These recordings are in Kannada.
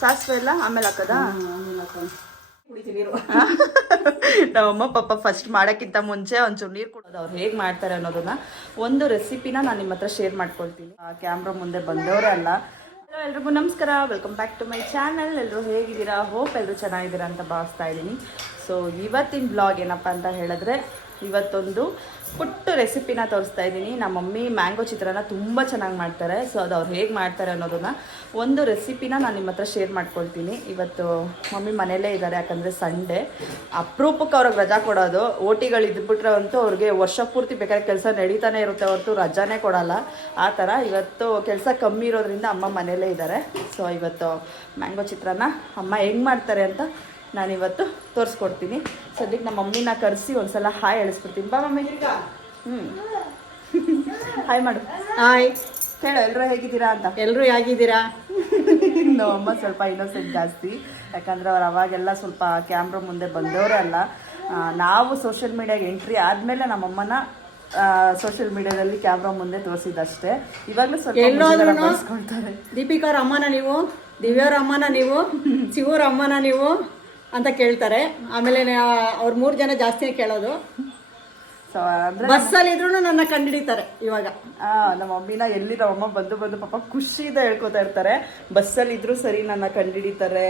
ಸಾಸಿವೆ ಎಲ್ಲ ಆಮೇಲೆ ಹಾಕದ? ನಮ್ಮಅಮ್ಮ ನಮ್ಮಮ್ಮ ಪಾಪ ಫಸ್ಟ್ ಮಾಡೋಕ್ಕಿಂತ ಮುಂಚೆ ಒಂಚೂರು ನೀರು ಕೊಡೋದು ಅವ್ರು ಹೇಗೆ ಮಾಡ್ತಾರೆ ಅನ್ನೋದನ್ನ ಒಂದು ರೆಸಿಪಿನ ನಾನು ನಿಮ್ಮ ಹತ್ರ ಶೇರ್ ಮಾಡ್ಕೊಳ್ತೀನಿ. ಕ್ಯಾಮ್ರಾ ಮುಂದೆ ಬಂದವರೇ ಅಲ್ಲ. ಎಲ್ರಿಗೂ ನಮಸ್ಕಾರ. Welcome back to my channel ಎಲ್ಲರೂ ಹೇಗಿದ್ದೀರಾ? ಹೋಪ್ ಎಲ್ಲರೂ ಚೆನ್ನಾಗಿದ್ದೀರಾ ಅಂತ ಭಾವಿಸ್ತಾ ಇದ್ದೀನಿ. ಸೊ ಇವತ್ತಿನ ಬ್ಲಾಗ್ ಏನಪ್ಪ ಅಂತ ಹೇಳಿದ್ರೆ ಇವತ್ತೊಂದು ಪುಟ್ಟ ರೆಸಿಪಿನ ತೋರಿಸ್ತಾ ಇದ್ದೀನಿ. ನಮ್ಮ ಮಮ್ಮಿ ಮ್ಯಾಂಗೋ ಚಿತ್ರಾನ್ನ ತುಂಬ ಚೆನ್ನಾಗಿ ಮಾಡ್ತಾರೆ. ಸೊ ಅದು ಅವ್ರು ಹೇಗೆ ಮಾಡ್ತಾರೆ ಅನ್ನೋದನ್ನು ಒಂದು ರೆಸಿಪಿನ ನಾನು ನಿಮ್ಮ ಹತ್ರ ಶೇರ್ ಮಾಡ್ಕೊಳ್ತೀನಿ. ಇವತ್ತು ಮಮ್ಮಿ ಮನೆಯಲ್ಲೇ ಇದ್ದಾರೆ ಯಾಕಂದರೆ ಸಂಡೇ ಅಪರೂಪಕ್ಕೆ ಅವ್ರಿಗೆ ರಜಾ ಕೊಡೋದು. ಓಟಿಗಳು ಇದ್ಬಿಟ್ರೆ ಅಂತೂ ಅವ್ರಿಗೆ ವರ್ಷ ಪೂರ್ತಿ ಬೇಕಾದ್ರೆ ಕೆಲಸ ನಡೀತಾನೆ ಇರುತ್ತೆ. ಹೊರತು ರಜಾನೇ ಕೊಡಲ್ಲ. ಆ ಥರ ಇವತ್ತು ಕೆಲಸ ಕಮ್ಮಿ ಇರೋದ್ರಿಂದ ಅಮ್ಮ ಮನೆಯಲ್ಲೇ ಇದ್ದಾರೆ ಸೊ ಇವತ್ತು ಮ್ಯಾಂಗೋ ಚಿತ್ರಾನ್ನ ಅಮ್ಮ ಹೆಂಗೆ ಮಾಡ್ತಾರೆ ಅಂತ ನಾನಿವತ್ತು ತೋರಿಸ್ಕೊಡ್ತೀನಿ. ಸದ್ಯಕ್ಕೆ ನಮ್ಮ ಮಮ್ಮಿನ ಕರೆಸಿ ಒಂದ್ಸಲ ಹಾಯ್ ಹೇಳಿಸ್ಬಿಡ್ತೀನಿ ಬಾ ಮಮ್ಮಿ. ಹ್ಞೂ ಹಾಯ್ ಮಾಡು. ಹಾಯ್. ಹೇಳು ಎಲ್ಲರೂ ಹೇಗಿದ್ದೀರಾ ಅಂತ? ಎಲ್ಲರೂ ಹೇಗಿದ್ದೀರಾ? ನಮ್ಮಮ್ಮ ಸ್ವಲ್ಪ ಇನ್ನೊಸೆಂಟ್ ಜಾಸ್ತಿ. ಯಾಕಂದ್ರೆ ಅವ್ರು ಅವಾಗೆಲ್ಲ ಸ್ವಲ್ಪ ಕ್ಯಾಮ್ರಾ ಮುಂದೆ ಬಂದವರೇ ಅಲ್ಲ. ನಾವು ಸೋಷಿಯಲ್ ಮೀಡಿಯಾಗೆ ಎಂಟ್ರಿ ಆದಮೇಲೆ ನಮ್ಮಮ್ಮನ ಸೋಷಿಯಲ್ ಮೀಡಿಯಾದಲ್ಲಿ ಕ್ಯಾಮ್ರಾ ಮುಂದೆ ತೋರಿಸಿದಷ್ಟೇ. ಇವಾಗಲೂ ಸ್ವಲ್ಪ ದೀಪಿಕಾ ಅವ್ರ ಅಮ್ಮನ ನೀವು ದಿವ್ಯವ್ರ ಅಮ್ಮನ ನೀವು ಶಿವರ ಅಮ್ಮನ ನೀವು ಅಂತ ಕೇಳ್ತಾರೆ. ಆಮೇಲೆ ಅವ್ರ ಮೂರು ಜನ ಜಾಸ್ತಿನೇ ಕೇಳೋದು. ಸೊ ಅಂದ್ರೆ ಬಸ್ಸಲ್ಲಿ ಇದ್ರು ನನ್ನ ಕಂಡಿಡಿತಾರೆ ಇವಾಗ. ನಮ್ಮ ಮಮ್ಮಿನ ಎಲ್ಲಿ ನಮ್ಮಮ್ಮ ಬಂದು ಬಂದು ಪಾಪ ಖುಷಿಯಿಂದ ಹೇಳ್ಕೊತಾ ಇರ್ತಾರೆ. ಬಸ್ಸಲ್ಲಿ ಇದ್ರು ಸರಿ ನನ್ನ ಕಂಡಿಡಿತಾರೆ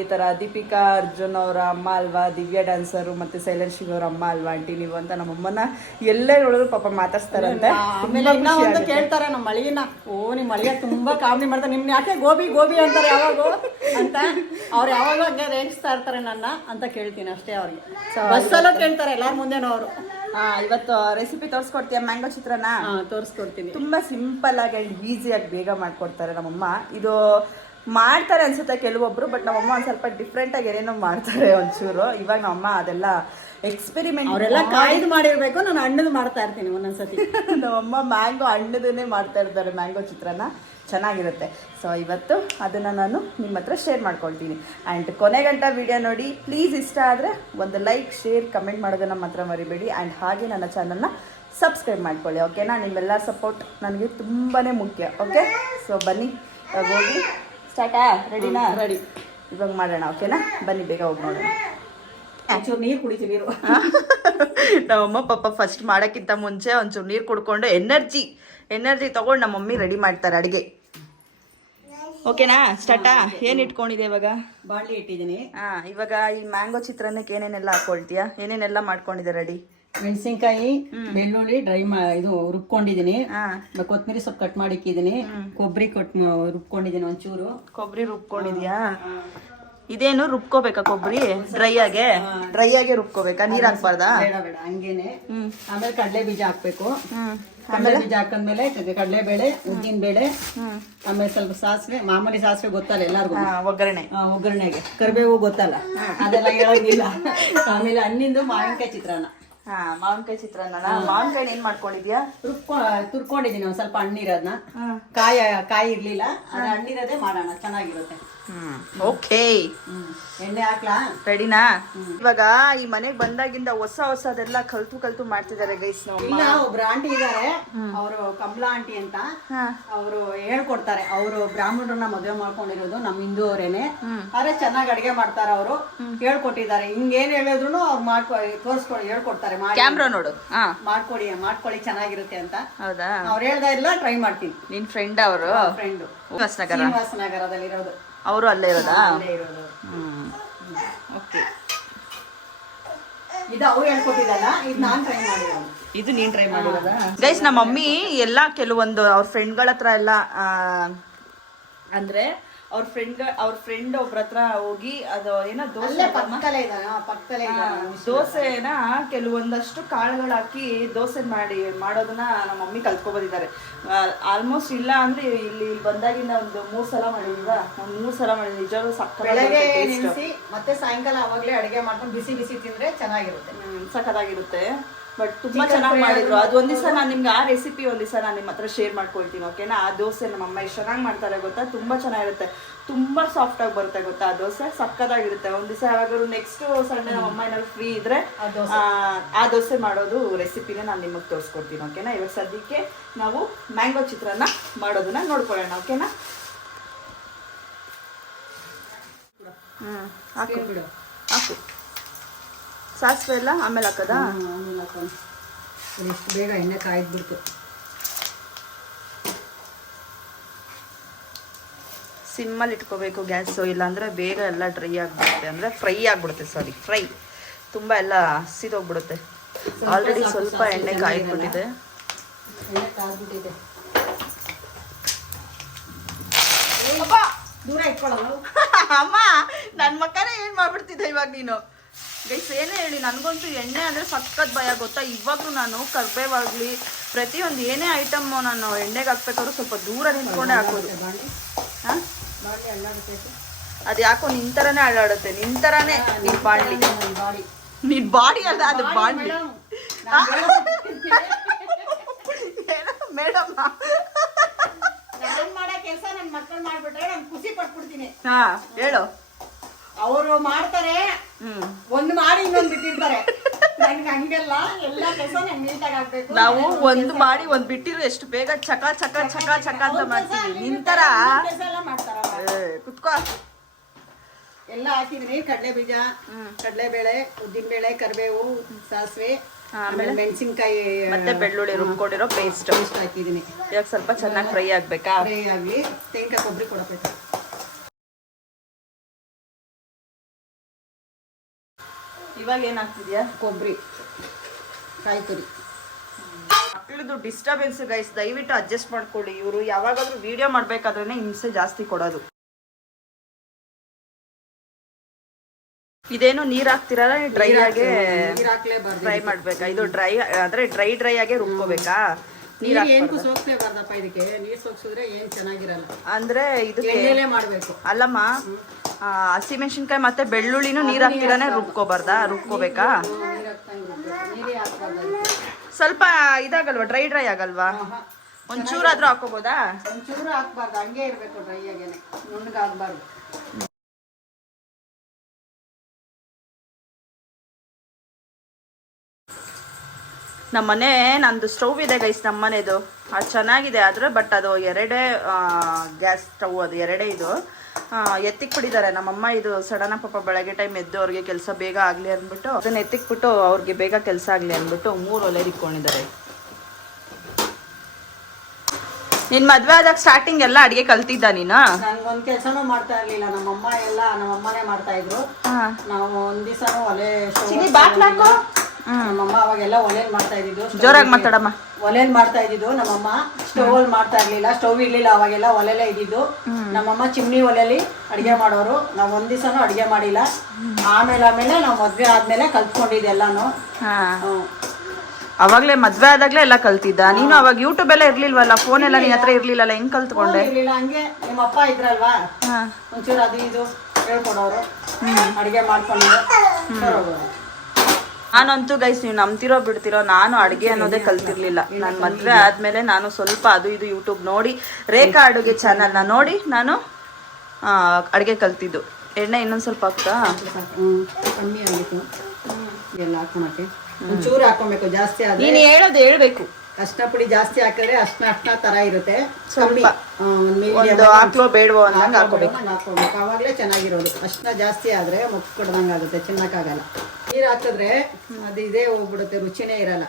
ಈ ತರ ದೀಪಿಕಾ ಅರ್ಜುನ್ ಅವರ ಅಮ್ಮ ಅಲ್ವಾ ದಿವ್ಯಾ ಡ್ಯಾನ್ಸರು ಮತ್ತೆ ಸೈಲೆಂಟ್ ಶಿವ್ ಅವ್ರ ಅಮ್ಮ ಅಲ್ವಾ ಆಂಟಿ ನೀವು ಅಂತ ನಮ್ಮಮ್ಮನ ಎಲ್ಲೇ ನೋಡಿದ್ರು ಪಾಪ ಮಾತಾಡ್ಸ್ತಾರಂತೆ. ಆಮೇಲೆ ಇನ್ನ ಒಂದು ಕೇಳ್ತಾರೆ ನಮ್ಮ ಮಳಿಗಿನ ಓ ನಿಮ್ಮ ಮಳಿಗೆ ತುಂಬಾ ಕಾಮಿಡಿ ಮಾಡ್ತಾರೆ. ನಿಮ್ ಯಾಕೆ ಗೋಬಿ ಗೋಬಿ ಅಂತಾರೆ ಯಾವಾಗ? ಅಂತ ಅವ್ರು ಯಾವಾಗ ಹಂಗೆ ರೇಗಿಸ್ತಾ ಇರ್ತಾರೆ ನನ್ನ ಅಂತ ಕೇಳ್ತೀನಿ ಅಷ್ಟೇ ಅವ್ರಿಗೆ. ಬಸ್ಸಲ್ಲೂ ಕೇಳ್ತಾರೆ ಎಲ್ಲಾರ ಮುಂದೆನೂ ಅವರು. ಇವತ್ತು ರೆಸಿಪಿ ತೋರಿಸ್ಕೊಡ್ತೀಯ? ಮ್ಯಾಂಗೋ ಚಿತ್ರಾನ್ನ? ಹಾ ತೋರಿಸ್ಕೊಡ್ತೀನಿ. ತುಂಬಾ ಸಿಂಪಲ್ ಆಗಿ ಅಂಡ್ ಈಸಿ ಆಗಿ ಬೇಗ ಮಾಡ್ಕೊಡ್ತಾರೆ ನಮ್ಮಮ್ಮ. ಇದು ಮಾಡ್ತಾರೆ ಅನ್ಸುತ್ತೆ ಕೆಲವೊಬ್ರು ಬಟ್ ನಮ್ಮಮ್ಮ ಒಂದು ಸ್ವಲ್ಪ ಡಿಫ್ರೆಂಟಾಗಿ ಏನೇನೋ ಮಾಡ್ತಾರೆ ಒಂಚೂರು. ಇವಾಗ ನಮ್ಮಮ್ಮ ಅದೆಲ್ಲ ಎಕ್ಸ್ಪೆರಿಮೆಂಟ್ ಅವರೆಲ್ಲ ಕಾಯ್ದು ಮಾಡಿರ್ಬೇಕು ನಾನು ಹಣ್ಣದು ಮಾಡ್ತಾ ಇರ್ತೀನಿ ಒಂದೊಂದ್ಸತಿ. ನಮ್ಮಮ್ಮ ಮ್ಯಾಂಗೋ ಹಣ್ಣದನ್ನೇ ಮಾಡ್ತಾ ಇರ್ತಾರೆ ಮ್ಯಾಂಗೋ ಚಿತ್ರಾನ್ನ. ಚೆನ್ನಾಗಿರುತ್ತೆ. ಸೊ ಇವತ್ತು ಅದನ್ನು ನಾನು ನಿಮ್ಮ ಹತ್ರ ಶೇರ್ ಮಾಡ್ಕೊಳ್ತೀನಿ. ಆ್ಯಂಡ್ ಕೊನೆಗಂಟ ವಿಡಿಯೋ ನೋಡಿ ಪ್ಲೀಸ್ ಇಷ್ಟ ಆದರೆ ಒಂದು ಲೈಕ್ ಶೇರ್ ಕಮೆಂಟ್ ಮಾಡೋದನ್ನು ಮಾತ್ರ ಮರಿಬೇಡಿ. ಆ್ಯಂಡ್ ಹಾಗೆ ನನ್ನ ಚಾನಲ್ನ ಸಬ್ಸ್ಕ್ರೈಬ್ ಮಾಡ್ಕೊಳ್ಳಿ ಓಕೆನಾ ನಿಮ್ಮೆಲ್ಲ ಸಪೋರ್ಟ್ ನನಗೆ ತುಂಬಾ ಮುಖ್ಯ ಓಕೆ ಸೊ ಬನ್ನಿ ಹೋಗಿ. ಸ್ಟಾರ್ಟಾ? ರೆಡಿನಾ? ರೆಡಿ. ಇವಾಗ ಮಾಡೋಣ ಓಕೆನಾ? ಬನ್ನಿ ಬೇಗ ಹೋಗಿ ನೋಡೋಣ. ಒಂಚೂರು ನೀರು ಕುಡಿತೀವಿ ನೀರು. ನಮ್ಮಮ್ಮ ಪಾಪ ಫಸ್ಟ್ ಮಾಡೋಕ್ಕಿಂತ ಮುಂಚೆ ಒಂಚೂರು ನೀರು ಕುಡ್ಕೊಂಡು ಎನರ್ಜಿ ಎನರ್ಜಿ ತಗೊಂಡು ನಮ್ಮ ಮಮ್ಮಿ ರೆಡಿ ಮಾಡ್ತಾರೆ ಅಡುಗೆ. ಓಕೆನಾ? ಸ್ಟಾರ್ಟಾ? ಏನು ಇಟ್ಕೊಂಡಿದೆ ಇವಾಗ? ಬಾಣಲಿ ಇಟ್ಟಿದ್ದೀನಿ. ಹಾ ಇವಾಗ ಈ ಮ್ಯಾಂಗೋ ಚಿತ್ರಾನ್ನಕ್ಕೆ ಏನೇನೆಲ್ಲ ಹಾಕೊಳ್ತೀಯಾ? ಏನೇನೆಲ್ಲ ಮಾಡ್ಕೊಂಡಿದೆ ರೆಡಿ? ಮೆಣಸಿನ್ಕಾಯಿ ಬೆಳ್ಳುಳ್ಳಿ ಡ್ರೈ ಮಾ ಇದು ಆಮೇಲೆ ಕೊತ್ತಂಬರಿ ಸ್ವಲ್ಪ ಕಟ್ ಮಾಡಿ ಇಕ್ಕಿದ್ದೀನಿ ಕೊಬ್ಬರಿ ಕಟ್ ರುಬ್ಕೊಂಡಿದ್ದೀನಿ ಒಂಚೂರು. ಕೊಬ್ಬರಿ ರುಬ್ಕೊಂಡಿದ್ಯಾ? ಇದೇನು ರುಬ್ಕೋಬೇಕಾ ಕೊಬ್ಬರಿ ಡ್ರೈ ಆಗಿ? ಡ್ರೈ ಆಗಿ ರುಬ್ಕೋಬೇಕಾ? ನೀರ್ ಹಾಕ್ಬಾರ್ದಾ? ಬೇಡ ಬೇಡ. ಹಂಗೇನೆ. ಆಮೇಲೆ ಕಡಲೆ ಬೀಜ ಹಾಕ್ಬೇಕು. ಕಡಲೆ ಬೀಜ ಹಾಕಂದ್ಮೇಲೆ ಕಡಲೆ ಬೇಳೆ ಉದ್ದಿನ ಬೇಳೆ ಆಮೇಲೆ ಸ್ವಲ್ಪ ಸಾಸಿವೆ ಮಾಮೂಲಿ ಸಾಸಿವೆ ಗೊತ್ತಲ್ಲ ಎಲ್ಲಾರ್ಗು? ಒಗ್ಗರಣೆ. ಆ, ಒಗ್ಗರಣೆಗೆ. ಕರಿಬೇವು ಗೊತ್ತಲ್ಲ? ಅದೆಲ್ಲ ಹೇಳಂಗಿಲ್ಲ ಆಮೇಲೆ ಹಣ್ಣಿಂದು ಮಾವಿನಕಾಯಿ ಚಿತ್ರಾನ್ನ. ಹಾ ಮಾವಿನಕಾಯಿ ಚಿತ್ರಾನ್ನ ಮಾವಿನಕಾಯಿ ಏನ್ ಮಾಡ್ಕೊಂಡಿದ್ಯಾ? ತುರ್ಕೊಂಡಿದೀನಿ ಒಂದ್ ಸ್ವಲ್ಪ ಹಣ್ಣಿರೋದ್ನ. ಕಾಯಿ ಕಾಯಿ ಇರ್ಲಿಲ್ಲ. ಹಣ್ಣಿರೋದೇ ಮಾಡೋಣ ಚೆನ್ನಾಗಿರುತ್ತೆ. ಹ್ಮ್. ಓಕೆ ಎಣ್ಣೆ ಹಾಕ್ಲಾ? ರೆಡಿನಾ ಇವಾಗ ಈ ಮನೆಗ್ ಬಂದಾಗಿಂದ ಹೊಸ ಹೊಸದೆಲ್ಲ ಕಲ್ತು ಕಲ್ತು ಮಾಡ್ತಿದ್ದಾರೆ ಗೈಸ್ ಇಲ್ಲ ಒಬ್ರು ಆಂಟಿ ಇದಾರೆ. ಅವರು ಕಮಲಾ ಆಂಟಿ ಅಂತ. ಅವರು ಹೇಳ್ಕೊಡ್ತಾರೆ. ಅವರು ಬ್ರಾಹ್ಮಣರನ್ನ ಮದುವೆ ಮಾಡ್ಕೊಂಡಿರೋದು ನಮ್ ಹಿಂದೂವರೇನೆ ಆದ್ರೆ ಚೆನ್ನಾಗಿ ಅಡಿಗೆ ಮಾಡ್ತಾರೆ ಅವರು. ಹೇಳ್ಕೊಟ್ಟಿದ್ದಾರೆ. ಹಿಂಗೇನ್ ಹೇಳಿದ್ರು ಅವ್ರು ಮಾಡ್ಕೊ ತೋರಿಸ್ಕೊಳ್ಳಿ ಹೇಳ್ಕೊಡ್ತಾರೆ. ಕ್ಯಾಮ್ರಾ ನೋಡು. ಮಾಡ್ಕೊಡಿ ಮಾಡ್ಕೊಳ್ಳಿ ಚೆನ್ನಾಗಿರುತ್ತೆ ಅಂತ. ಹೌದಾ? ಅವ್ರು ಹೇಳ್ದ ಎಲ್ಲ ಟ್ರೈ ಮಾಡ್ತೀನಿ. ನಿನ್ ಫ್ರೆಂಡ್ ಅವರು? ಫ್ರೆಂಡ್ ಶ್ರೀನಿವಾಸ ನಗರದಲ್ಲಿ ಇರೋದು ಅವರು ಅಲ್ಲೇ ಇರೋದಾ? ಅಲ್ಲೇ ಇರೋದು. ಓಕೆ. ಇದು ಅವ್ರು ಹೇಳ್ಕೊಟ್ಟಿದ್ದಲ್ಲ? ಇದು ನಾನು ಟ್ರೈ ಮಾಡಿರೋದು. ಇದು ನೀನ್ ಟ್ರೈ ಮಾಡಿರೋದಾ? ಗೈಸ್ ನಮ್ಮ ಮಮ್ಮಿ ಎಲ್ಲ ಕೆಲವೊಂದು ಅವ್ರ ಫ್ರೆಂಡ್ಗಳ ಹತ್ರ ಎಲ್ಲ ಅಂದ್ರೆ? ಅವ್ರ ಫ್ರೆಂಡ್ ಅವ್ರ ಫ್ರೆಂಡ್ ಒಬ್ರ ಹತ್ರ ಹೋಗಿ ಅದು ಏನೋ ದೋಸೆ ದೋಸೆನ ಕೆಲವೊಂದಷ್ಟು ಕಾಳುಗಳು ಹಾಕಿ ದೋಸೆ ಮಾಡಿ ಮಾಡೋದನ್ನ ನಮ್ಮ ಮಮ್ಮಿ ಕಲ್ತ್ಕೊಬಂದಿದ್ದಾರೆ. ಆಲ್ಮೋಸ್ಟ್ ಇಲ್ಲ ಅಂದ್ರೆ ಇಲ್ಲಿ ಬಂದಾಗಿಂದ ಒಂದು ಮೂರ್ ಸಲ ಮಾಡಿದ್ರ ಒಂದ್ ಮೂರ್ ಸಲ ಮಾಡಿದ್ವಿ ನಿಜವಾಗ್ಲೂ ನೆನೆಸಿ ಮತ್ತೆ ಸಾಯಂಕಾಲ ಅವಾಗ್ಲೇ ಅಡಿಗೆ ಮಾಡ್ಕೊಂಡು ಬಿಸಿ ಬಿಸಿ ತಿಂದ್ರೆ ಚೆನ್ನಾಗಿರುತ್ತೆ. ಸಖತ್ತಾಗಿರುತ್ತೆ. ಬಟ್ ತುಂಬಾ ಚೆನ್ನಾಗಿ ಮಾಡಿದ್ರು. ಅದು ಒಂದ್ ದಿವಸ ನಾನು ನಿಮ್ಗೆ ಆ ರೆಸಿಪಿ ಒಂದ್ ದಿವಸ ನಾನು ನಿಮ್ಮ ಹತ್ರ ಶೇರ್ ಮಾಡ್ಕೊಳ್ತೀನಿ ಓಕೆನಾ ಆ ದೋಸೆ ನಮ್ಮ ಅಮ್ಮ ಎಷ್ಟು ಚೆನ್ನಾಗಿ ಮಾಡ್ತಾರೆ ಗೊತ್ತಾ? ತುಂಬಾ ಚೆನ್ನಾಗಿರುತ್ತೆ. ತುಂಬಾ ಸಾಫ್ಟ್ ಆಗಿ ಬರುತ್ತೆ ಗೊತ್ತಾ ಆ ದೋಸೆ? ಸಕ್ಕದಾಗಿರುತ್ತೆ. ಒಂದ್ ದಿವಸ ಯಾವಾಗಾದ್ರು ನೆಕ್ಸ್ಟ್ ಸಂಡೆ ನಮ್ಮ ಅಮ್ಮ ಏನಾದ್ರು ಫ್ರೀ ಇದ್ರೆ ಆ ದೋಸೆ. ಆ, ಆ ದೋಸೆ ಮಾಡೋದು ರೆಸಿಪಿನ ನಾನು ನಿಮಗೆ ತೋರಿಸ್ಕೊಡ್ತೀನಿ ಓಕೆನಾ ಇವಾಗ ಸದ್ಯಕ್ಕೆ ನಾವು ಮ್ಯಾಂಗೋ ಚಿತ್ರಾನ್ನ ಮಾಡೋದನ್ನ ನೋಡ್ಕೊಳ್ಳೋಣ ಓಕೆನಾ ಹ್ಮ್ ಹಾಕು. ಬಿಡು ಹಾಕು. ಸಾಸಿವೆ ಎಲ್ಲ ಆಮೇಲೆ ಹಾಕದಾ? ಆಮೇಲೆ ಹಾಕೋಣ. ಎಷ್ಟು ಬೇಗ ಎಣ್ಣೆ ಕಾಯ್ದ್ಬಿಡ್ತು. ಸಿಮ್ಮಲ್ಲಿ ಇಟ್ಕೋಬೇಕು ಗ್ಯಾಸು ಇಲ್ಲಾಂದರೆ ಬೇಗ ಎಲ್ಲ ಡ್ರೈ ಆಗಿಬಿಡುತ್ತೆ. ಅಂದರೆ ಫ್ರೈ ಆಗಿಬಿಡುತ್ತೆ ಸಾರಿ ಫ್ರೈ ತುಂಬ ಎಲ್ಲ ಹಸಿದೋಗ್ಬಿಡುತ್ತೆ ಆಲ್ರೆಡಿ ಸ್ವಲ್ಪ ಎಣ್ಣೆ ಕಾಯ್ದುಬಿಟ್ಟಿದೆ. ಅಮ್ಮ ನನ್ನ ಮಕ್ಕನೇ ಏನು ಮಾಡ್ಬಿಡ್ತಿದ್ದೆ ಇವಾಗ ನೀನು? ಗೈಸ್ ಏನೇ ಹೇಳಿ ನನಗಂತೂ ಎಣ್ಣೆ ಅಂದರೆ ಸಖತ್ ಭಯ. ಗೊತ್ತಾ? ಇವಾಗಲೂ ನಾನು ಕರ್ಬೇವಾಗಲಿ ಪ್ರತಿಯೊಂದು ಏನೇ ಐಟಮ್ಮು ನಾನು ಎಣ್ಣೆಗೆ ಹಾಕ್ಬೇಕಾದ್ರೂ ಸ್ವಲ್ಪ ದೂರ ನಿಂತ್ಕೊಂಡೇ ಹಾಕೋದು ಹಾಂ? ಅದು ಯಾಕೋ ನಿನ್ ಥರನೇ ನಿಂತರನೇ ನಿನ್ ಬಾಡ್ಲಿ ಬಾಡಿ ನಿನ್ ಬಾಡಿ ಅಲ್ಲ ಅದು ಬಾಡ್ಲಿ ಮೇಡಮ್. ನಾನ್ ಕೆಲಸ ನನ್ನ ಮಕ್ಕಳು ಮಾಡ್ಬಿಟ್ರೆ ನಾನು ಖುಷಿ ಪಟ್ಬಿಡ್ತೀನಿ. ಹಾ ಹೇಳು. ಅವರು ಮಾಡ್ತಾರೆ ಒಂದು ಮಾಡಿ ಇನ್ನೊಂದು ಬಿಟ್ಟಿರ್ತಾರೆ. ಹಂಗೆಲ್ಲ ಎಲ್ಲ ಕೆಲಸ ನಂಗೆ ನೀಟಾಗಿ ಆಗ್ಬೇಕು. ನಾವು ಒಂದು ಮಾಡಿ ಒಂದ್ ಬಿಟ್ಟಿರು ಎಷ್ಟು ಬೇಗ ಚಕ ಚಕ ಚಕ ಚಕ ಅಂತ ಮಾಡ್ತೀವಿ. ನಿಂತರ ಕೆಲಸ ಎಲ್ಲ ಏ, ಕುತ್ಕೋ. ಎಲ್ಲ ಹಾಕಿದ್ರಿ ಕಡಲೆ ಬೀಜ ಉದ್ದಿನ ಬೇಳೆ ಕರಿಬೇವು ಸಾಸಿವೆ ಆಮೇಲೆ ಮೆಣಸಿನ್ಕಾಯಿ ಮತ್ತೆ ಬೆಳ್ಳುಳ್ಳಿ ರುಬ್ಕೊಂಡಿರೋ ಪೇಸ್ಟ್ ಪೇಸ್ಟ್ ಹಾಕಿದೀನಿ. ಇವಾಗ ಸ್ವಲ್ಪ ಚೆನ್ನಾಗಿ ಫ್ರೈ ಆಗ್ಬೇಕಾ? ಫ್ರೈ ಆಗಲಿ. ತೆಂಗಿನಕಾಯಿ ಕೊಬ್ಬರಿ ಕೊಡಬೇಕು. ಇವಾಗ ಏನಾಗ್ತಿದ್ಯಾ? ಕೊಬ್ಬರಿ ಕಾಯಿ ತುರಿ. ಮಕ್ಳದ್ದು ಡಿಸ್ಟರ್ಬೆನ್ಸ್ ಗೈಸ್ ದಯವಿಟ್ಟು ಅಡ್ಜಸ್ಟ್ ಮಾಡ್ಕೊಳ್ಳಿ. ಇವರು ಯಾವಾಗಾದ್ರೂ ವಿಡಿಯೋ ಮಾಡ್ಬೇಕಾದ್ರೆ ಹಿಂಸೆ ಜಾಸ್ತಿ ಕೊಡೋದು. ಇದೇನು ನೀರ್ ಹಾಕ್ತಿರಲ್ಲ ಡ್ರೈ ಆಗಿ ಫ್ರೈ ಮಾಡ್ಬೇಕಾ? ಇದು ಡ್ರೈ ಅಂದ್ರೆ ಡ್ರೈ ಡ್ರೈ ಆಗಿ ರುಬ್ಕೋಬೇಕಾ? ನೀರ್ ಸೋಕ್ಲೇಬಾರ್ದಪ್ಪ ಇದಕ್ಕೆ? ನೀರು ಸೋಕ್ಸಿದ್ರೆ ಏನು ಚೆನ್ನಾಗಿರಲ್ಲ. ಅಂದ್ರೆ ಇದಕ್ಕೆ ಎಣ್ಣೆಲೆ ಮಾಡಬೇಕು. ಅಲ್ಲಮ್ಮ ಆ, ಹಸಿಮೆಣಸಿನ್ಕಾಯಿ ಮತ್ತೆ ಬೆಳ್ಳುಳ್ಳಿನೂ ನೀರ್ ಹಾಕ್ತಿರಾನೆ ರುಬ್ಕೋಬಾರ್ದಾ? ರುಬ್ಕೋಬೇಕಾ? ನೀರು ಹಾಕ್ತಂಗೆ ರುಬ್ಬೇಕು ನೀರೇ ಹಾಕ್ಬಾರ್ದು ಸ್ವಲ್ಪ ಇದಾಗಲ್ವಾ? ಡ್ರೈ ಡ್ರೈ ಆಗಲ್ವಾ? ಒಂಚೂರಾದ್ರೂ ಹಾಕೋಬೋದಾ ಒಂಚೂರು ಹಾಕ್ಬಾರ್ದು. ಹಂಗೆ ಇರಬೇಕು ಡ್ರೈ ಆಗೇನೆ. ನುಣ್ಣಗಾಗಬಾರ್ದು. ನಮ್ಮ ಮನೆ ನಂದು ಸ್ಟೌವ್ ಇದೆ ಗೈಸ್ ನಮ್ಮ ಮನೆದು ಅದು ಚೆನ್ನಾಗಿದೆ ಆದ್ರೆ ಬಟ್ ಅದು ಎರಡೇ ಗ್ಯಾಸ್ ಸ್ಟೌವ್ ಅದು ಎರಡೇ ಇದು. ಎತ್ತಿಕ್ ಬಿಟ್ಟಿದ್ದಾರೆ ನಮ್ಮಮ್ಮ ಇದು ಸಡನ್ ಪಾಪ ಬೆಳಗ್ಗೆ ಟೈಮ್ ಎದ್ದು ಅವ್ರಿಗೆ ಕೆಲಸ ಬೇಗ ಆಗಲಿ ಅಂದ್ಬಿಟ್ಟು ಅದನ್ನ ಎತ್ತಿಕ್ಬಿಟ್ಟು ಅವ್ರಿಗೆ ಬೇಗ ಕೆಲಸ ಆಗಲಿ ಅಂದ್ಬಿಟ್ಟು ಮೂರು ಒಲೆ ಇಟ್ಕೊಂಡಿದ್ದಾರೆ ನಿನ್ ಮದ್ವೆ ಆದಾಗ ಸ್ಟಾರ್ಟಿಂಗ್ ಎಲ್ಲ ಅಡಿಗೆ ಕಲ್ತಿದ್ದ ನೀನು? ಒಂದ್ ಕೆಲ್ಸನೂ ಮಾಡ್ತಾ ಇರ್ಲಿಲ್ಲ. ನಮ್ಮಮ್ಮ ಎಲ್ಲ ನಮ್ಮಮ್ಮನೇ ಮಾಡ್ತಾ ಇದ್ರು. ನಾವು ಒಂದ್ ದಿವಸ ಒಲೆ ನಮ್ಮಮ್ಮ ಅವಾಗೆಲ್ಲ ಮಾಡ್ತಾ ಇದ್ದಿದ್ದು ಜೋರಾಗಿ ಮಾತಾಡಮ್ಮ. ಒಲೆಲ್ ಮಾಡ್ತಾ ಇದ್ದಿದ್ದು ನಮ್ಮಮ್ಮ ಸ್ಟವ್ ಅಲ್ಲಿ ಮಾಡ್ತಾ ಇರ್ಲಿಲ್ಲ ಸ್ಟವ್ ಇರ್ಲಿಲ್ಲ ಅವಾಗೆಲ್ಲ ಒಲೆಲೇ ಇದ್ದಿದ್ದು. ನಮ್ಮಮ್ಮ ಚಿಮ್ನಿ ಒಲೆಲಿ ಅಡಿಗೆ ಮಾಡೋರು. ನಾವು ಒಂದ್ ದಿವಸನೂ ಅಡಿಗೆ ಮಾಡಿಲ್ಲ. ಆಮೇಲೆ ಆಮೇಲೆ ನಾವು ಮದ್ವೆ ಆದ್ಮೇಲೆ ಕಲ್ತ್ಕೊಂಡಿದ್ದೆ ಎಲ್ಲಾನು. ಅವಾಗ್ಲೇ ಮದ್ವೆ ಆದಾಗ್ಲೇ ಎಲ್ಲ ಕಲ್ತಿದ್ದ? ನೀನು ಅವಾಗ ಯೂಟ್ಯೂಬ್ ಎಲ್ಲ ಇರ್ಲಿಲ್ವಲ್ಲ? ಫೋನ್ ಎಲ್ಲ ನಿನ್ನ ಹತ್ರ ಇರ್ಲಿಲ್ಲಲ್ಲ ಹೆಂಗ್ ಕಲ್ತ್ಕೊಂಡೆ? ಇರ್ಲಿಲ್ಲ ಹಂಗೆ ನಿಮ್ಮ ಅಪ್ಪ ಇದ್ರಲ್ವಾ? ಒಂಚೂರು ಅದು ಇದು ಹೇಳ್ಕೊಡೋರು. ಅಡಿಗೆ ಮಾಡ್ಕೊಂಡು. ನಾನಂತೂ ಗೈಸ್ ನೀವು ನಂಬ್ತಿರೋ ಬಿಡ್ತಿರೋ ನಾನು ಅಡುಗೆ ಅನ್ನೋದೇ ಕಲ್ತಿರ್ಲಿಲ್ಲ. ನಾನು ಮದುವೆ ಆದ್ಮೇಲೆ ನಾನು ಸ್ವಲ್ಪ ಅದು ಇದು ಯೂಟ್ಯೂಬ್ ನೋಡಿ ರೇಖಾ ಅಡುಗೆ ಚಾನಲ್ನ ನೋಡಿ ನಾನು ಅಡುಗೆ ಕಲ್ತಿದ್ದು. ಎಣ್ಣೆ ಇನ್ನೊಂದು ಸ್ವಲ್ಪ ಹಾಕ್ತಾ? ಹ್ಮ್. ಕಮ್ಮಿ ಆಗಿತ್ತು. ಎಲ್ಲ ಹಾಕೊಳಕ್ಕೆ. ಒಂಚೂರು ಹಾಕೊಬೇಕು ಜಾಸ್ತಿ ಆದ್ರೆ. ನೀನು ಹೇಳೋದು ಹೇಳ್ಬೇಕು. ಅರ್ಶಿನ ಪುಡಿ ಜಾಸ್ತಿ ಹಾಕಿದ್ರೆ ಅರ್ಶಿನ ಅರ್ಶಿನ ತರ ಇರುತ್ತೆ. ಸ್ವಲ್ಪ. ಕಮ್ಮಿ ಆ, ಒಂದ್ medium ಒಂದು ಹಾಕ್ಲೋ ಬೇಡವೋ ಅನ್ನಂಗೆ ಹಾಕೋಬೇಕು ಹಾಕ್ಬೇಕು ಹಾಕ್ಬೇಕು ಅವಾಗಲೇ ಚೆನ್ನಾಗಿರೋದು. ಅರ್ಶಿನ ಜಾಸ್ತಿ ಆದ್ರೆ ಮುಖ ಕೊಡ್ದಂಗಾಗುತ್ತೆ ಆಗುತ್ತೆ ಚಿನ್ನಕ್ಕಾಗಲ್ಲ ನೀರು ಹಾಕಿದ್ರೆ ಅದು ಇದೇ ಹೋಗ್ಬಿಡುತ್ತೆ ರುಚಿನೇ ಇರಲ್ಲ.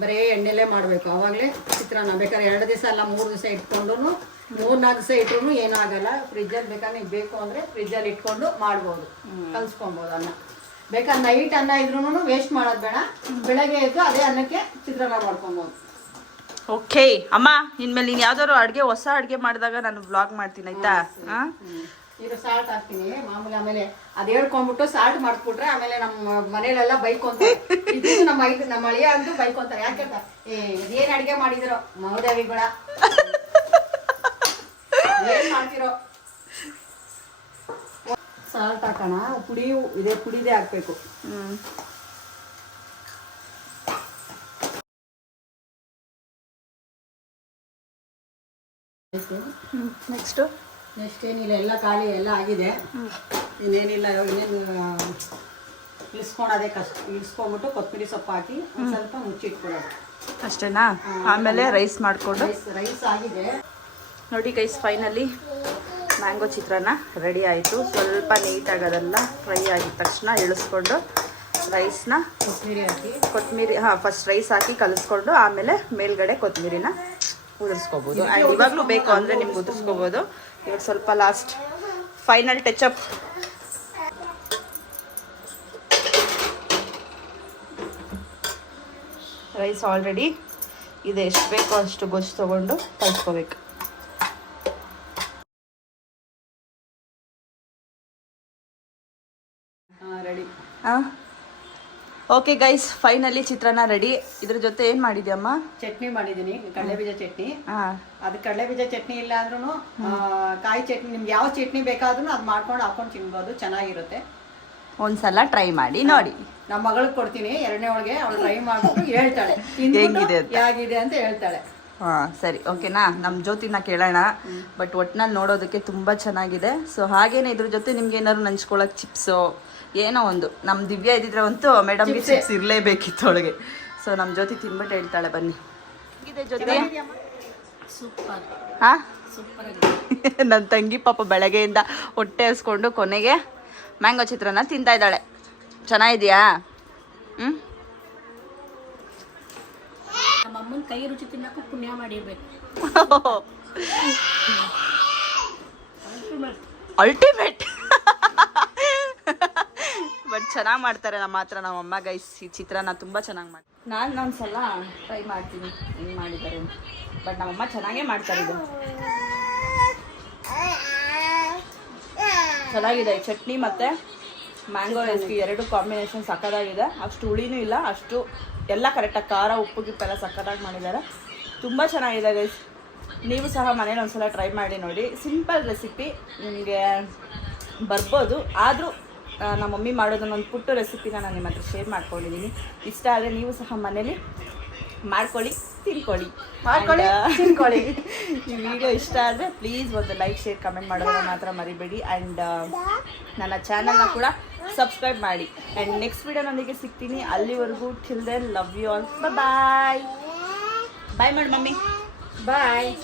ಬರೀ ಎಣ್ಣೆಲೆ ಮಾಡಬೇಕು. ಅವಾಗಲೇ ಚಿತ್ರಾನ್ನ ಬೇಕಾದ್ರೆ ಎರಡು ದಿವಸ ಅಲ್ಲ ಮೂರು ದಿವಸ ಇಟ್ಕೊಂಡು ಮೂರ್ ನಾಲ್ಕು ದಿವಸ ಇಟ್ರು ಏನೂ ಆಗಲ್ಲ. ಫ್ರಿಜ್ಜಲ್ಲಿ ಬೇಕಾದ್ರೆ ನೀವು ಬೇಕು ಅಂದ್ರೆ ಫ್ರಿಜ್ಜಲ್ಲಿ ಇಟ್ಕೊಂಡು ಮಾಡ್ಬೋದು. ಕಲ್ಸ್ಕೊಬೋದು ಅನ್ನ. ಬೇಕಾದ್ರೆ ನೈಟ್ ಅನ್ನ ಇದ್ರೂ ವೇಸ್ಟ್ ಮಾಡೋದು ಬೇಡ. ಬೆಳಗ್ಗೆ ಎದ್ದು ಅದೇ ಅನ್ನಕ್ಕೆ ಚಿತ್ರಾನ್ನ ಮಾಡ್ಕೊಬೋದು. ಓಕೆ ಅಮ್ಮ ಇನ್ಮೇಲೆ ನೀನು ಯಾವ್ದಾದ್ರು ಅಡುಗೆ ಹೊಸ ಅಡುಗೆ ಮಾಡಿದಾಗ ನಾನು ವ್ಲಾಗ್ ಮಾಡ್ತೀನಿ ಆಯ್ತಾ? ಹಾಂ? ಇದು ಸಾಲ್ಟ್ ಹಾಕ್ತೀನಿ ಮಾಮೂಲಿ ಆಮೇಲೆ ಅದ್ ಹೇಳ್ಕೊಂಡ್ಬಿಟ್ಟು ಸಾಲ್ಟ್ ಮಾಡ್ಬಿಟ್ರೆ ಆಮೇಲೆ ನಮ್ಮ ಮನೇಲೆಲ್ಲ ಬೈಕೊಂತಾರೆ. ನಮ್ಮ ಐದು ನಮ್ಮ ಅಳಿಯ ಅಂತೂ ಬೈಕೊಂತಾರೆ. ಯಾಕೆ ಏ ಏನ್ ಅಡಿಗೆ ಮಾಡಿದಿರೋ? ಮಹೋದೇವಿಗಳ. ಏನ್ ಮಾಡ್ತಿರೋ? ಸಾಲ್ಟ್ ಹಾಕೋಣ ಪುಡಿ ಇದೇ ಪುಡಿದೇ ಹಾಕ್ಬೇಕು. ಹ್ಞೂ ನೆಕ್ಸ್ಟು ನೆಕ್ಸ್ಟ್ ಏನಿಲ್ಲ ಎಲ್ಲ ಖಾಲಿ ಎಲ್ಲ ಆಗಿದೆ. ಇನ್ನೇನಿಲ್ಲ ಇನ್ನೇನು ಇಳಿಸ್ಕೊಳೋದೇ ಕಷ್ಟ. ಇಳಿಸ್ಕೊಂಬಿಟ್ಟು ಕೊತ್ತಂಬರಿ ಸೊಪ್ಪು ಹಾಕಿ ಒಂದ್ ಸ್ವಲ್ಪ ಮುಚ್ಚಿಟ್ಕೊಳ್ಳೋದು ಅಷ್ಟೇನಾ? ಆಮೇಲೆ ರೈಸ್ ಮಾಡಿಕೊಂಡು. ರೈಸ್ ಆಗಿದೆ. ನೋಡಿ guys finally mango chitranna ready ಆಯಿತು. ಸ್ವಲ್ಪ ನೀಟಾಗಿ ಅದೆಲ್ಲ ಫ್ರೈ ಆಗಿದ ತಕ್ಷಣ ಇಳಿಸ್ಕೊಂಡು ರೈಸ್ನ ಕೊತ್ತಂಬರಿ ಹಾಕಿ. ಕೊತ್ತಂಬರಿ ಹಾಂ ಫಸ್ಟ್ ರೈಸ್ ಹಾಕಿ ಕಲಿಸ್ಕೊಂಡು ಆಮೇಲೆ ಮೇಲ್ಗಡೆ ಕೊತ್ತಂಬರಿನ ಉದುರಿಸ್ಕೋಬೋದು ಆ್ಯಂಡ್ ಇವಾಗಲೂ ಬೇಕು ಅಂದರೆ ನಿಮ್ಗೆ ಉದುರಿಸ್ಕೋಬೋದು ಇವಾಗ ಸ್ವಲ್ಪ last final touch up rice already ಇದೆ ಎಷ್ಟು ಬೇಕೋ ಅಷ್ಟು ಗೊಜ್ಜು ತೊಗೊಂಡು ಕಲಿಸ್ಕೋಬೇಕು ಹಾಂ ರೆಡಿ ಹಾಂ okay guys finally chitranna ready ಇದ್ರ ಜೊತೆ ಏನು ಮಾಡಿದ್ಯಮ್ಮ ಚಟ್ನಿ ಮಾಡಿದ್ದೀನಿ ಕಡಲೆಬೀಜ ಚಟ್ನಿ. ಅದು ಕಡಲೆಬೀಜ ಚಟ್ನಿ ಇಲ್ಲ ಅಂದ್ರೂ ಕಾಯಿ ಚಟ್ನಿ ನಿಮ್ಗೆ ಯಾವ ಚಟ್ನಿ ಬೇಕಾದ್ರೂ ಅದು ಮಾಡ್ಕೊಂಡು ಹಾಕೊಂಡು ತಿನ್ಬೋದು ಚೆನ್ನಾಗಿರುತ್ತೆ. ಒಂದ್ಸಲ ಟ್ರೈ ಮಾಡಿ ನೋಡಿ. ನಮ್ಮ ಮಗಳಿಗೆ ಕೊಡ್ತೀನಿ ಎರಡನೇ ಒಳಗೆ ಅವಳು ಟ್ರೈ ಮಾಡ್ಬಿಟ್ಟು ಹೇಳ್ತಾಳೆ. ಹೇಗಿದೆ. ಹೇಗಿದೆ ಅಂತ ಹೇಳ್ತಾಳೆ. ಹಾಂ ಸರಿ. ಓಕೆನಾ? ನಮ್ಮ ಜ್ಯೋತಿನ ಕೇಳೋಣ. ಬಟ್ ಒಟ್ನಲ್ಲಿ ನೋಡೋದಕ್ಕೆ ತುಂಬ ಚೆನ್ನಾಗಿದೆ. ಸೊ ಹಾಗೇನೆ ಇದ್ರ ಜೊತೆ ನಿಮ್ಗೆ ಏನಾದ್ರು ನಂಚ್ಕೊಳಕ್ ಚಿಪ್ಸು? ಏನೋ ಒಂದು. ನಮ್ಮ ದಿವ್ಯ ಇದ್ದಿದ್ರೆ ಅಂತೂ ಮೇಡಮ್ಗೆ ಚಿಪ್ಸ್ ಇರಲೇಬೇಕಿತ್ತು ಅವಳಿಗೆ. ಸೊ ನಮ್ಮ ಜ್ಯೋತಿ ತಿನ್ಬಿಟ್ಟು ಹೇಳ್ತಾಳೆ ಬನ್ನಿ. ಇದೆ ಜೊತೆ ಸೂಪರ್. ಹಾ? ಸೂಪರ್ ನನ್ನ ತಂಗಿ ಪಾಪ ಬೆಳಗ್ಗೆಯಿಂದ ಹೊಟ್ಟೆ ಹಸ್ಕೊಂಡು ಕೊನೆಗೆ ಮ್ಯಾಂಗೋ ಚಿತ್ರಾನ್ನ ತಿಂತಾ ಇದ್ದಾಳೆ. ಚೆನ್ನಾಗಿದೆಯಾ? ಹ್ಞೂ ನಮ್ಮ ಅಮ್ಮನ ಕೈ ರುಚಿ ತಿನ್ನಕ್ಕೂ ಪುಣ್ಯ ಮಾಡಿರ್ಬೇಕು. ಅಲ್ಟಿಮೇಟ್ ಬಟ್ ಚೆನ್ನಾಗಿ ಮಾಡ್ತಾರೆ ನಮ್ಮ ಹತ್ರ ನಮ್ಮ ಅಮ್ಮ ಗೈಸ್ ಈ ಚಿತ್ರಾನ್ನ ತುಂಬ ಚೆನ್ನಾಗಿ ಮಾಡಿ ನಾನು ಒಂದ್ಸಲ ಟ್ರೈ ಮಾಡ್ತೀನಿ ಹೆಂಗೆ ಮಾಡಿದ್ದಾರೆ ಬಟ್ ನಮ್ಮಮ್ಮ ಚೆನ್ನಾಗೇ ಮಾಡ್ತಾರೆ ಇದು. ಚೆನ್ನಾಗಿದೆ. ಚಟ್ನಿ ಮತ್ತು ಮ್ಯಾಂಗೋ ರೆಸಿಪಿ ಎರಡು ಕಾಂಬಿನೇಷನ್ ಸಕ್ಕತ್ತಾಗಿದೆ ಅಷ್ಟು ಹುಳಿನೂ ಇಲ್ಲ, ಅಷ್ಟು ಎಲ್ಲ ಕರೆಕ್ಟಾಗಿ ಖಾರ, ಉಪ್ಪು ಗಿಪ್ಪೆಲ್ಲ ಸಕ್ಕತ್ತಾಗಿ ಮಾಡಿದ್ದಾರೆ. ತುಂಬ ಚೆನ್ನಾಗಿದೆ ಗೈಸ್ ನೀವು ಸಹ ಮನೇಲಿ ಒಂದ್ಸಲ ಟ್ರೈ ಮಾಡಿ ನೋಡಿ. ಸಿಂಪಲ್ ರೆಸಿಪಿ ನಿಮಗೆ ಬರ್ಬೋದು. ಆದರೂ ನಮ್ಮ ಮಮ್ಮಿ ಮಾಡೋದನ್ನೊಂದು ಪುಟ್ಟು ರೆಸಿಪಿನ ನಾನು ನಿಮ್ಮ ಹತ್ರ ಶೇರ್ ಮಾಡ್ಕೊಂಡಿದ್ದೀನಿ ಇಷ್ಟ ಆದರೆ ನೀವು ಸಹ ಮನೇಲಿ ಮಾಡ್ಕೊಳ್ಳಿ ತಿನ್ಕೊಳ್ಳಿ ಮಾಡ್ಕೊಳ್ಳಿ, And, ತಿನ್ಕೊಳ್ಳಿ. ಈ ವಿಡಿಯೋ ಇಷ್ಟ ಆದರೆ ಪ್ಲೀಸ್ ಒಂದು ಲೈಕ್ ಶೇರ್ ಕಮೆಂಟ್ ಮಾಡೋದನ್ನ ಮಾತ್ರ ಮರಿಬೇಡಿ. ಆ್ಯಂಡ್ ನನ್ನ ಚಾನಲ್ನ ಕೂಡ ಸಬ್ಸ್ಕ್ರೈಬ್ ಮಾಡಿ. ಆ್ಯಂಡ್ ನೆಕ್ಸ್ಟ್ ವಿಡಿಯೋನೊಂದಿಗೆ ಸಿಗ್ತೀನಿ. ಅಲ್ಲಿವರೆಗೂ till then love you all bye bye ಮಾಡಿ ಮಮ್ಮಿ. ಬಾಯ್